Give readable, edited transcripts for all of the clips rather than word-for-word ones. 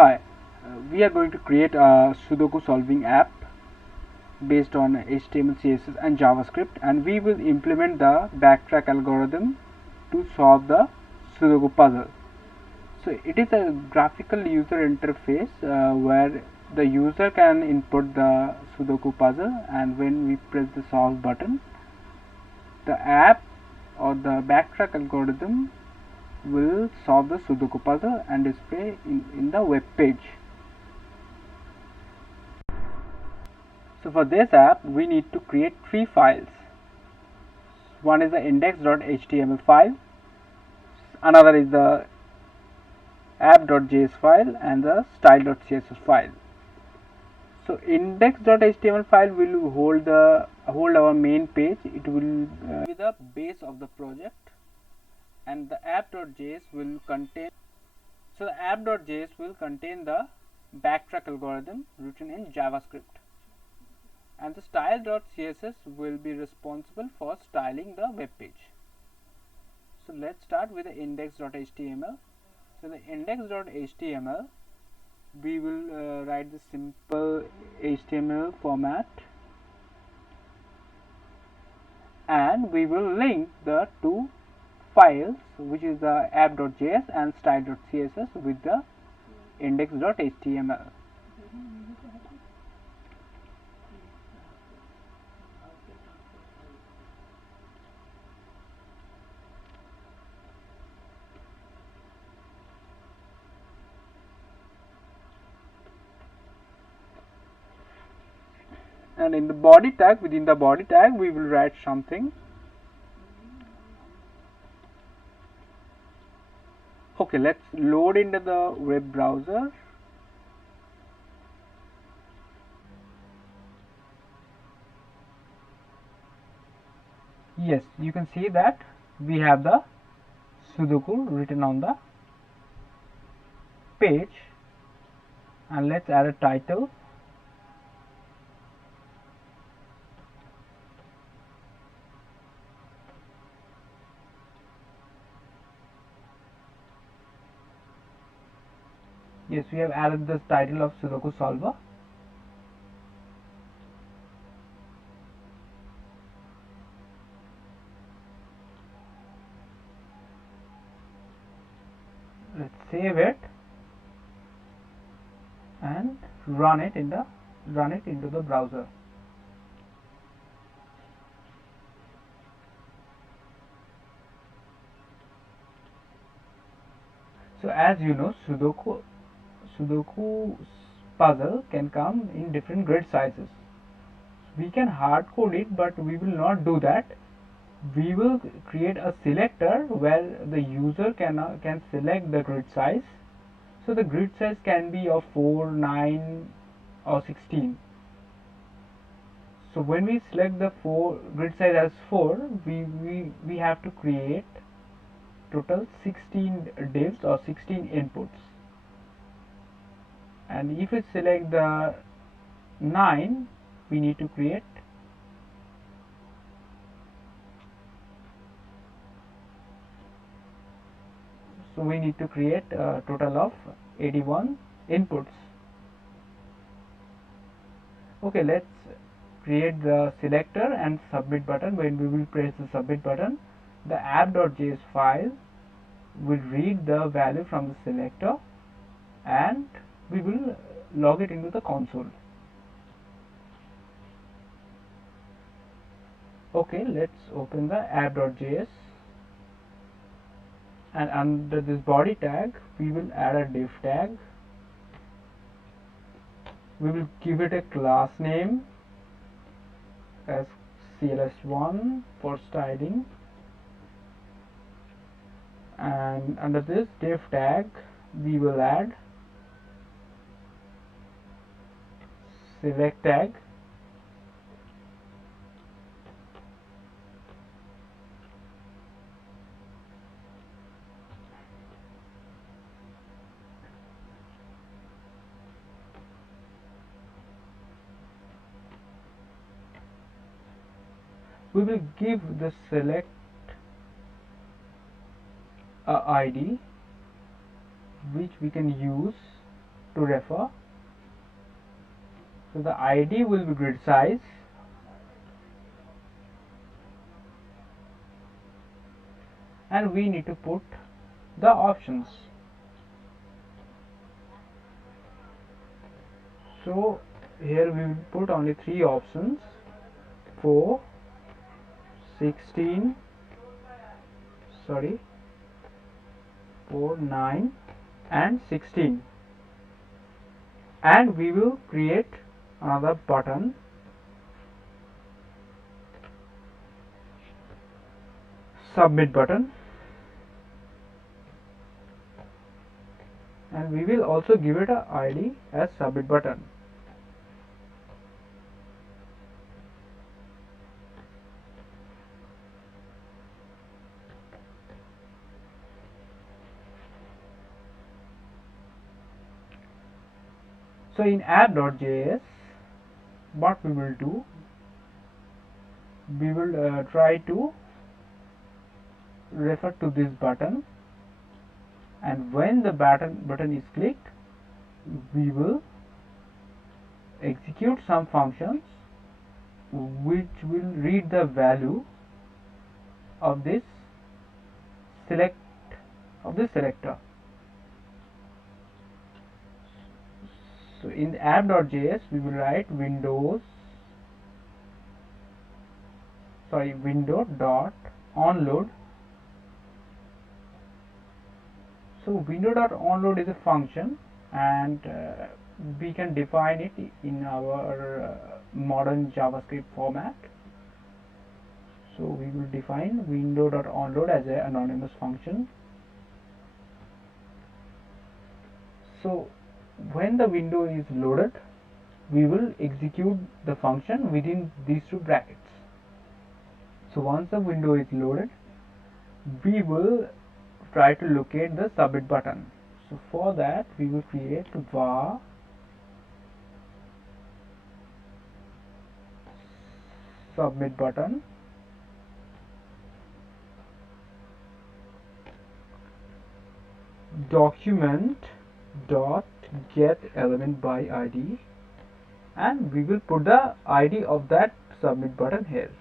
Hi, we are going to create a Sudoku solving app based on HTML, CSS and JavaScript, and we will implement the backtrack algorithm to solve the Sudoku puzzle. So it is a graphical user interface where the user can input the Sudoku puzzle, and when we press the solve button, the app or the backtrack algorithm will solve the Sudoku puzzle and display in the web page. So for this app we need to create three files. One is the index.html file, another is the app.js file, and the style.css file. So index.html file will hold our main page. It will be the base of the project, and the app.js will contain the backtrack algorithm written in JavaScript, and the style.css will be responsible for styling the web page. So let's start with the index.html. So the index.html, we will write the simple HTML format, and we will link the two files, which is the app.js and style.css, with the index.html. And in the body tag, within the body tag, we will write something. Okay, let's load into the web browser. Yes, you can see that we have the Sudoku written on the page, and let's add a title. Yes, we have added the title of Sudoku solver. Let's save it and run it into the browser. So as you know, Sudoku puzzle can come in different grid sizes. We can hard code it, but we will not do that. We will create a selector where the user can select the grid size. So the grid size can be of 4, 9 or 16. So when we select the grid size as 4, we have to create total 16 divs or 16 inputs. And if we select the 9, we need to create a total of 81 inputs. Okay, let's create the selector and submit button. When we will press the submit button, the app.js file will read the value from the selector, and we will log it into the console. Okay, let's open the app.js, and under this body tag we will add a div tag. We will give it a class name as cls1 for styling, and under this div tag we will add select tag. We will give the select ID, which we can use to refer. So the ID will be grid size, and we need to put the options. So here we will put only 3 options: 4, 16, 4, 9 and 16, and we will create another button, submit button, and we will also give it a ID as submit button. So in app.js, what we will do, we will try to refer to this button, and when the button is clicked, we will execute some functions which will read the value of this selector. So in app.js we will write window dot onload. So window dot onload is a function, and we can define it in our modern JavaScript format. So we will define window dot onload as an anonymous function. So when the window is loaded, we will execute the function within these 2 brackets. So once the window is loaded, we will try to locate the submit button. So for that we will create var submit button, document dot get element by ID, and we will put the ID of that submit button here.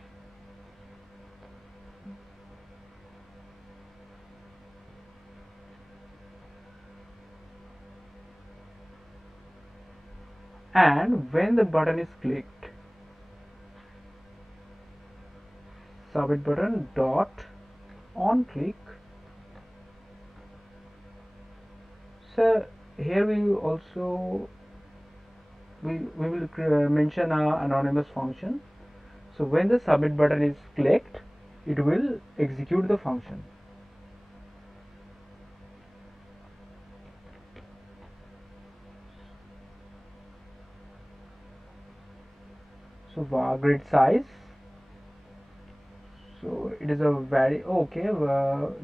And when the button is clicked, submit button dot on click. So here we will also mention an anonymous function. So when the submit button is clicked, it will execute the function. So var grid size, so it is a very okay,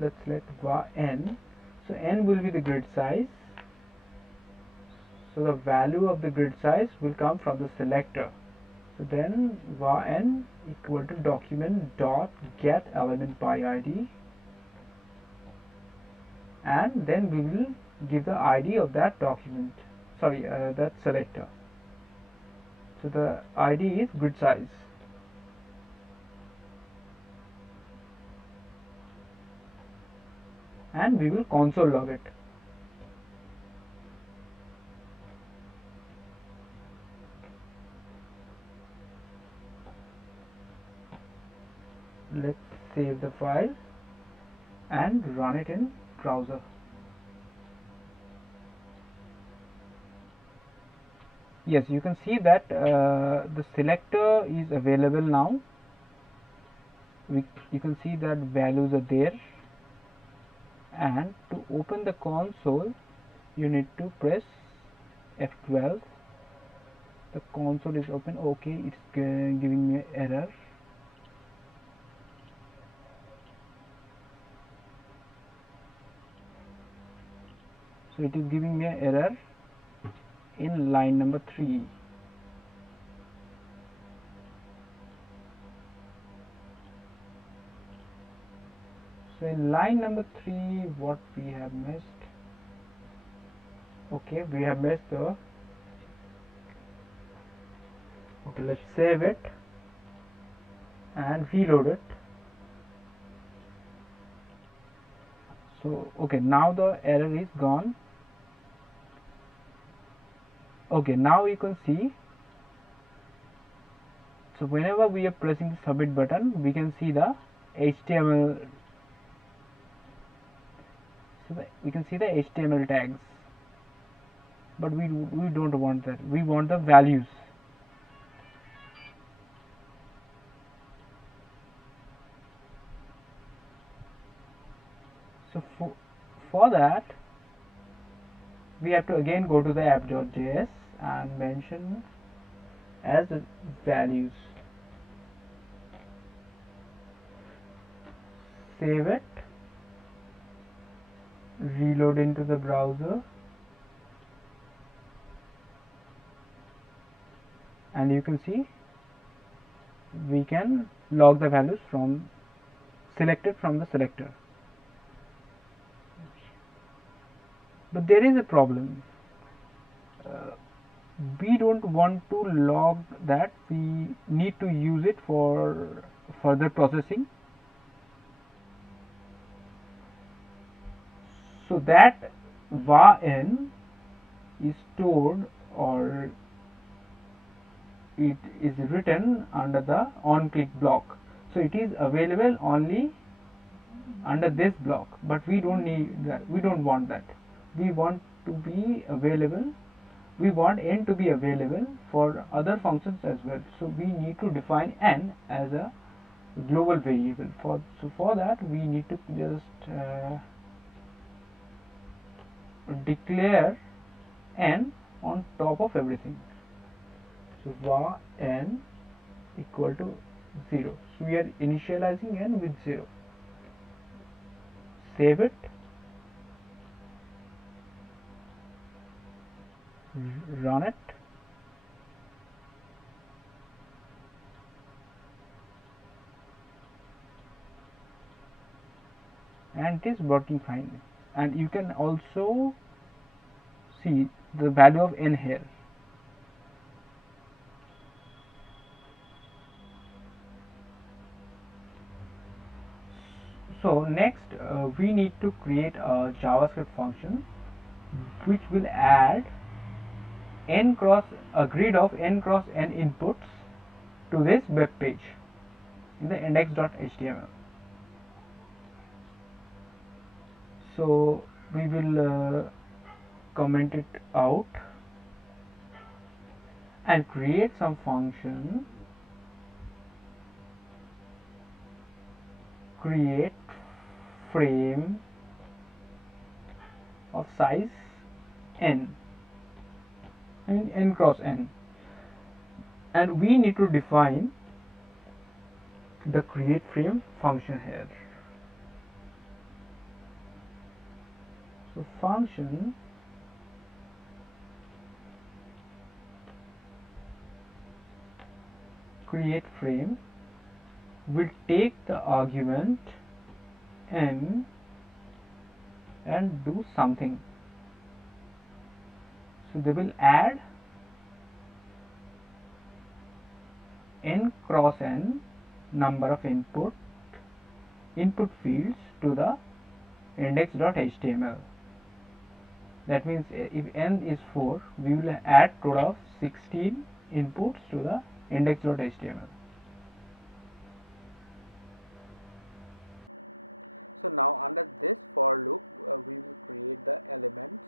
let's select var n. So n will be the grid size. So the value of the grid size will come from the selector. So then var n equal to document dot get element by ID, and then we will give the ID of that document, that selector. So the ID is grid size. And we will console log it. Let's save the file and run it in browser. Yes, you can see that the selector is available now. You can see that values are there, and to open the console you need to press F12. The console is open. Okay, it's giving me an error. So it is giving me an error in line number 3. So in line number 3, what we have missed? Okay, we have missed the. Okay, let's save it and reload it. So okay, now the error is gone. Okay, now you can see. So whenever we are pressing the submit button, we can see the HTML. So we can see the HTML tags, but we don't want that. We want the values. So for that, we have to again go to the app.js and mention as values. Save it, reload into the browser, and you can see we can log the values from selected from the selector. But there is a problem. We don't want to log that. We need to use it for further processing. So that var_n is stored, or it is written under the on-click block. So it is available only under this block, but we don't need that. We don't want that. We want to be available. We want n to be available for other functions as well. So we need to define n as a global variable. For that we need to just declare n on top of everything. So var n equal to 0. So we are initializing n with 0. Save it, run it, and it is working fine. And you can also see the value of n here. So next we need to create a JavaScript function which will add a grid of n cross n inputs to this web page in the index.html. So we will comment it out and create some function, create frame of size n and n cross n, and we need to define the create frame function here. So function create frame will take the argument n and do something. So they will add n cross n number of input fields to the index.html. That means if n is 4, we will add total of 16 inputs to the index.html. So now under this for loop we will create the elements.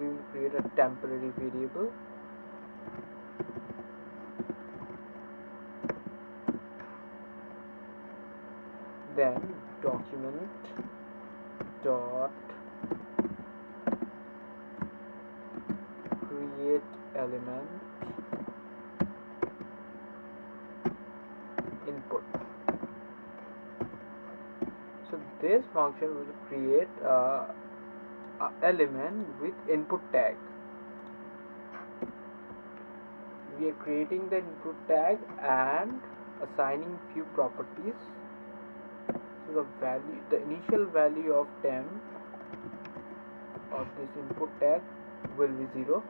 We will create a temporary variable, then document dot create element input. So this function will create a element with input tag. We are creating the input tag and assigning few properties. So the initial value of temp of this input tag will be 0.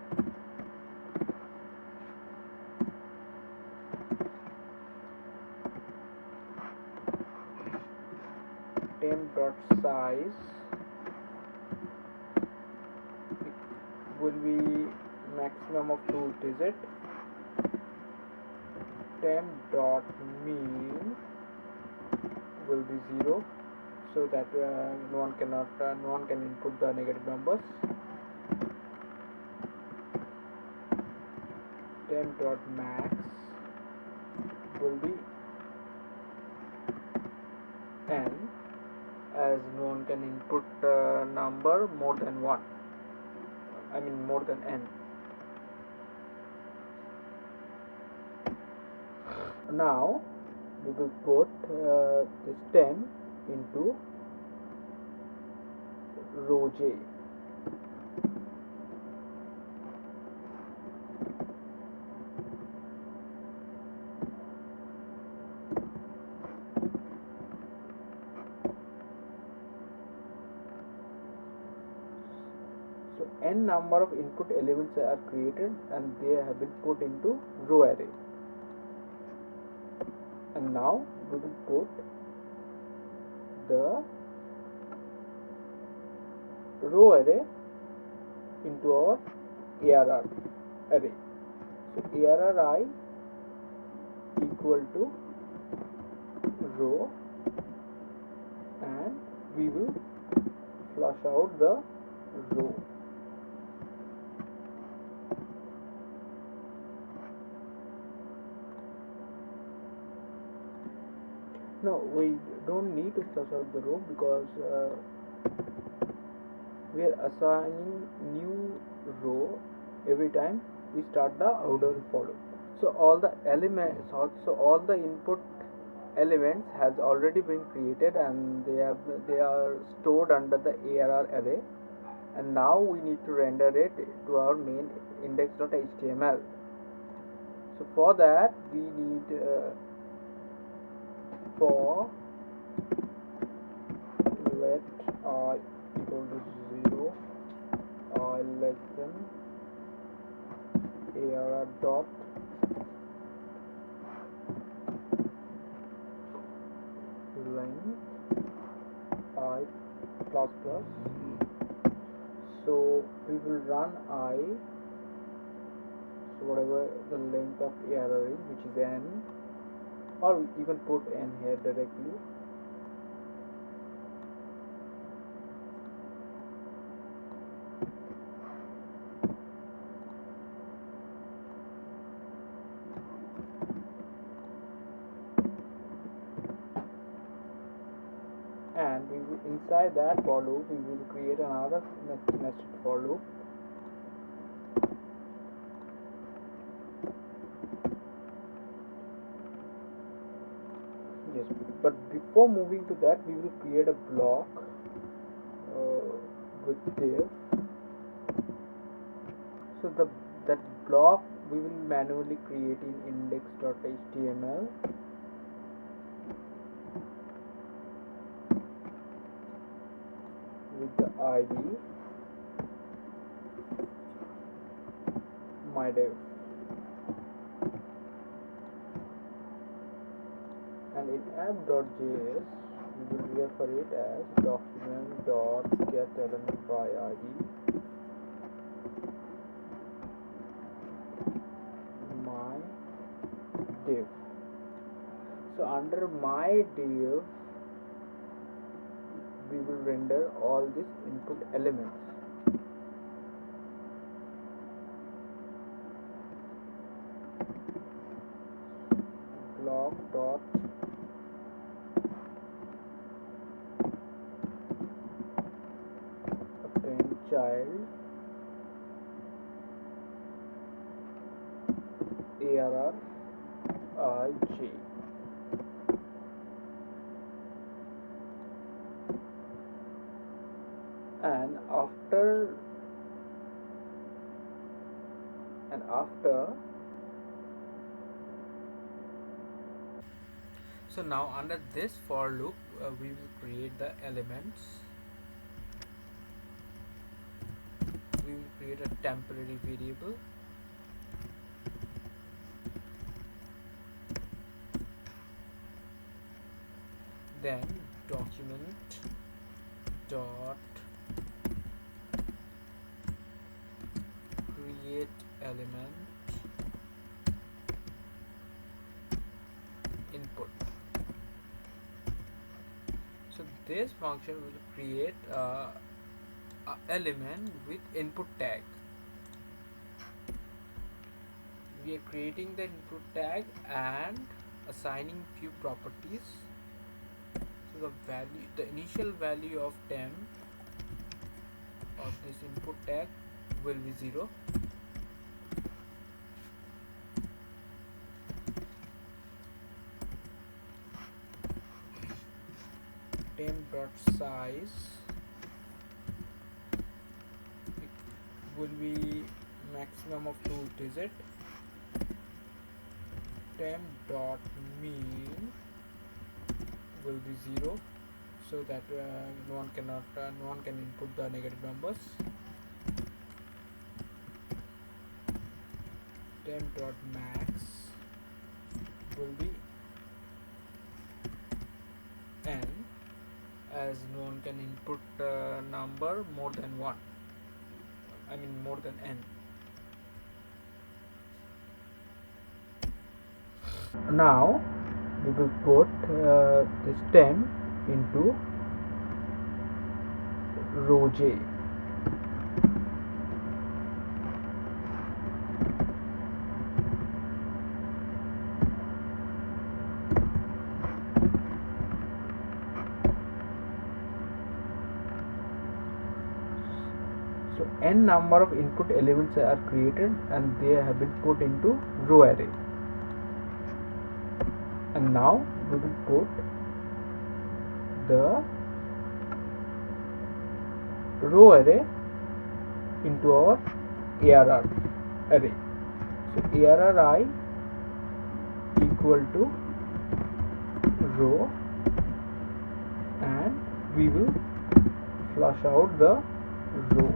Temp dot size will be maximum of 2 digit. Temp dot mean will be 0, so that no one can input the negative numbers. Temp dot max will be n, as no one can input number more than 1, I mean more than n. Now we will put this temp into row J. So n number of input elements are created and they have been put into row array. And now we will put the row array into our ARR array. So ARR equal to row, and we will flush out the row. No, we don't need to flush out the row because we are assigning new row every time we start the outer for loop. So all the elements, all the input elements has already been created and they are stored under the ARR array, and now we need to render it to our main index.html. So for that we need for let I equal to 0, I less than ARR dot length I plus plus. So we will run I, so whatever the length of ARR is, which is n, or you can put n here directly. And we will, inside that for loop, we will create another nested for loop. Yes, but before moving to that, we will create a block with div. So that block we will manually create in index.html. With the ID myDev, and in app.js we will refer it as document.getElement by ID myDev. So under myDev we will render all these input elements. Block dot append child ARR IJ. And after so now under this for loop we will create the elements. create a temporary variable. Then document dot create element input. So this function will create a element with input tag. We are creating the input tag and assigning few properties. So the initial value of temp of this input tag will be 0. Temp dot size will be maximum of 2 digit. Temp dot mean will be 0, so that no one can input the negative numbers. Temp dot max will be n, as no one can input number more than 1, I mean more than n. Now we will put this temp into row J. So n number of input elements are created and they have been put into row array. And now we will put the row array into our ARR array. So ARR equal to row, and we will flush out the row.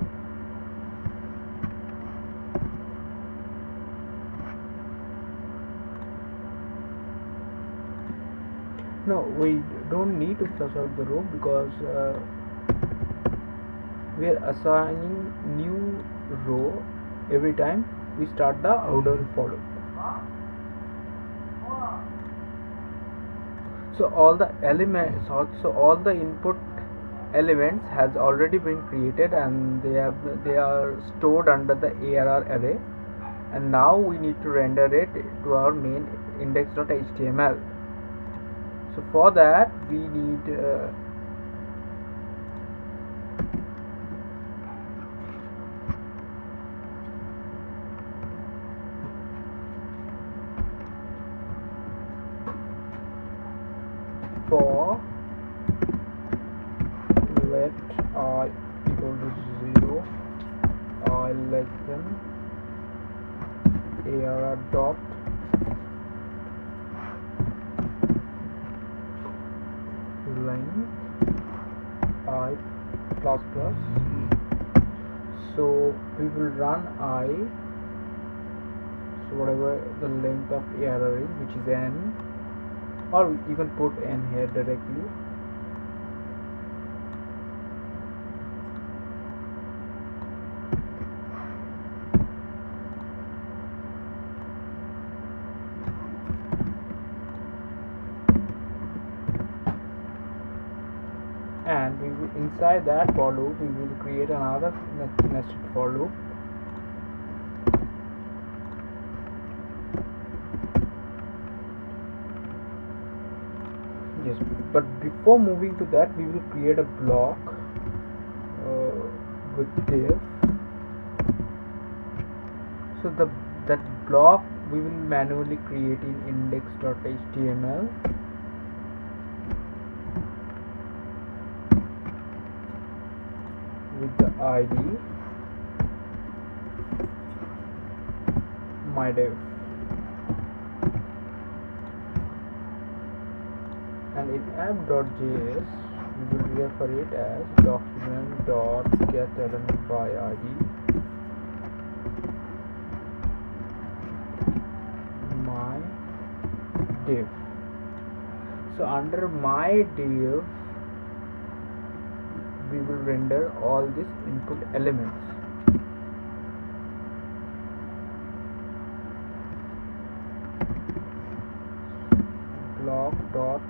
No, we don't need to flush out the row because we are assigning new row every time we start the outer for loop. So all the elements, so all the input elements has already been created and they are stored under the ARR array, and now we need to render it to our main index.html. So for that we need for let I equal to 0, I less than ARR dot length I plus plus. So we will run I, so whatever the length of ARR is, which is n, or you can put n here directly. And we will, inside that for loop, we will create another nested for loop. Yes, but before moving to that, we will create a block with div. So that block we will manually create in index.html. with the ID mydev, and in app.js we will refer it as document.getElementById. div. So under my div we will render all these input elements. Block dot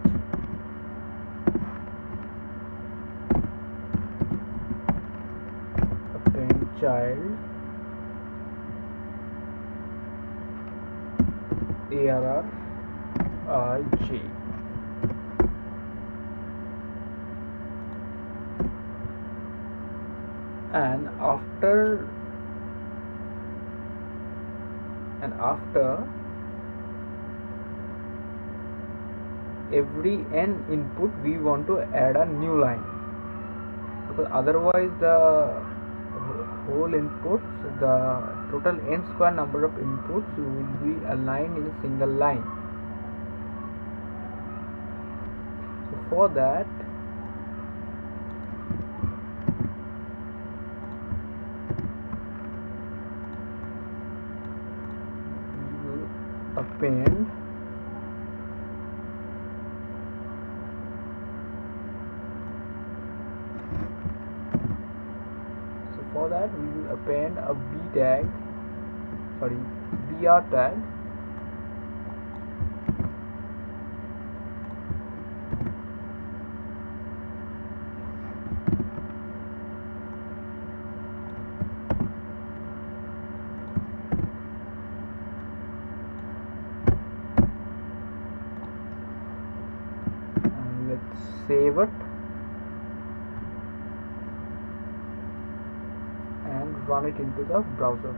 append child arr ij, and after every n input we want to add a new line, because otherwise the whole inputs, the total n square number of inputs will be aligned in a single line. So for that we will append for that we will append a br tag, and let's save it and run it into the browser.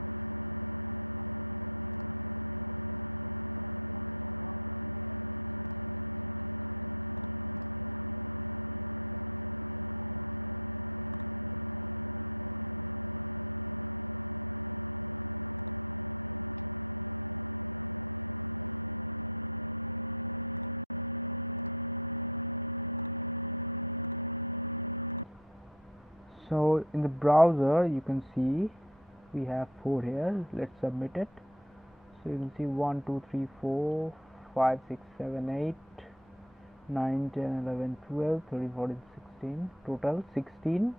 So in the browser you can see we have 4 here. Let's submit it. So you can see 1 2 3 4 5 6 7 8 9 10 11 12 13 14 16, total 16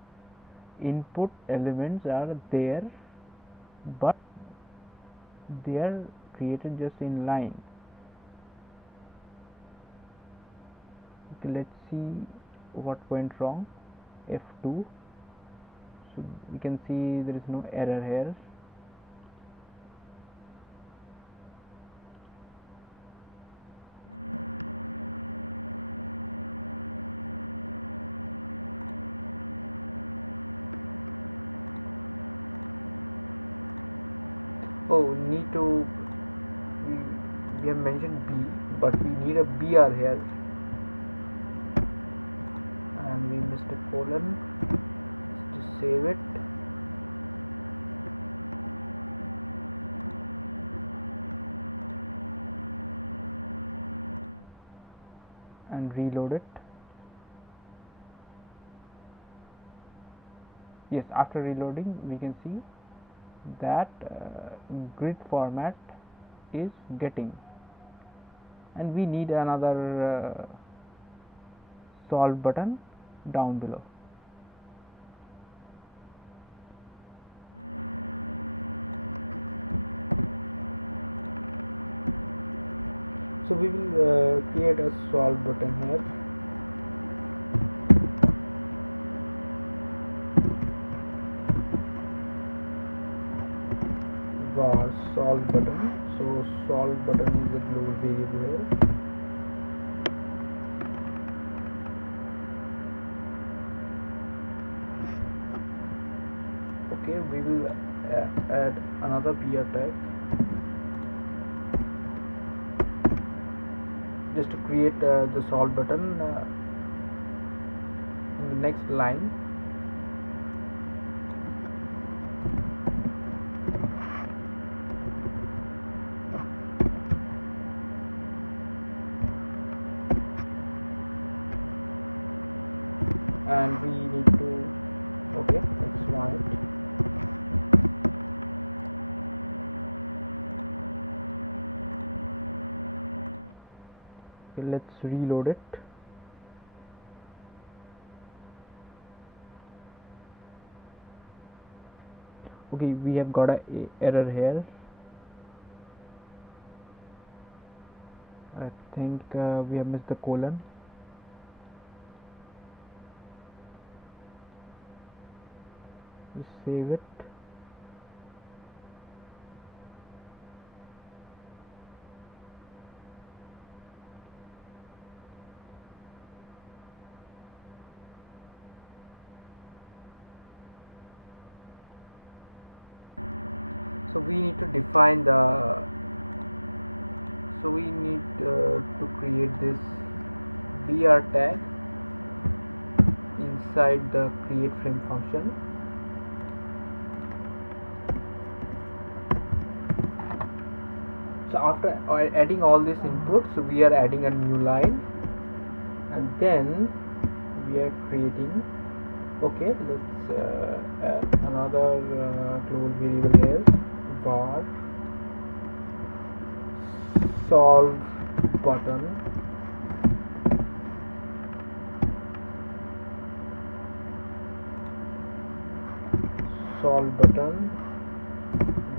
input elements are there, but they are created just in line. Okay, let's see what went wrong. F2. So we can see there is no error here. Oh, we have mentioned B, but we need a BR here, and we missed a colon. Let's just save it. And reload it. Yes, after reloading we can see that grid format is getting, and we need another solve button down below. So we will create a solve button here. Var solve button. So solve button is a global variable here. Okay, we will add another PR tag just to create the solve button in the next line. And we need to, okay, let's run it. let's reload it. Okay, we have got a error here. I think we have missed the colon. We save it. So we need to define the to create this br tag inside the create frame function. So after adding all these inputs, so we are adding a new line, and then we are creating. Okay, let's add another global variable here, var solve button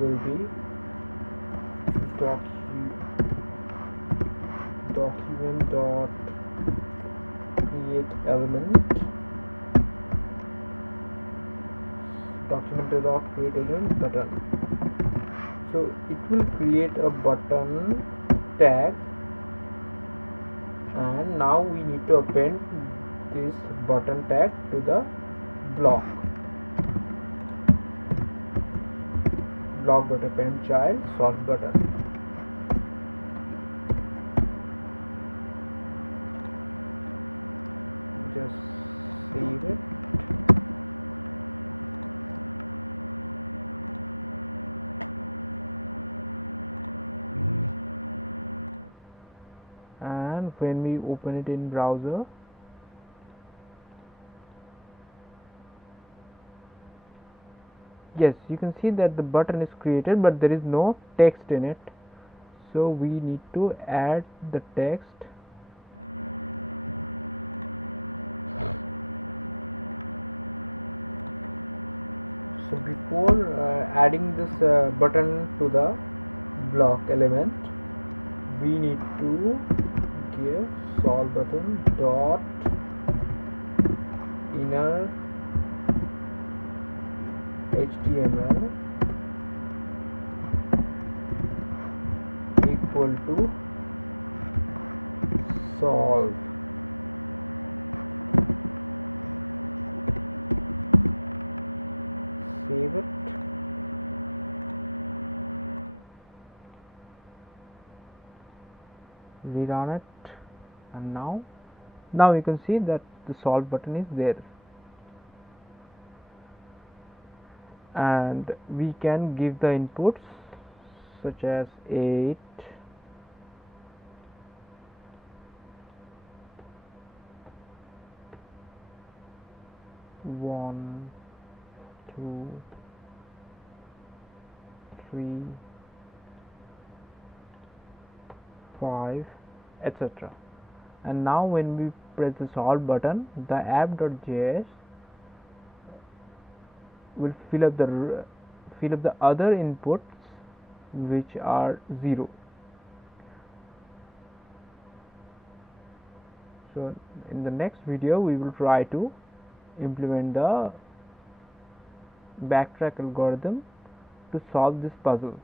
will be document dot create element button. So it will create a button tag, and now we need to append this button tag to the block dot append child solve button. Just save it. And when we open it in browser, yes, you can see that the button is created, but there is no text in it. So we need to add the text. So before adding this button to the block element, we need to give solve button dot inner HTML equal to solve. Save it. Rerun it, and now you can see that the solve button is there, and we can give the inputs such as 8, 1, 2, 3, 5, etc. And now when we press the solve button, the app.js will fill up the other inputs which are 0. So in the next video we will try to implement the backtrack algorithm to solve this puzzle.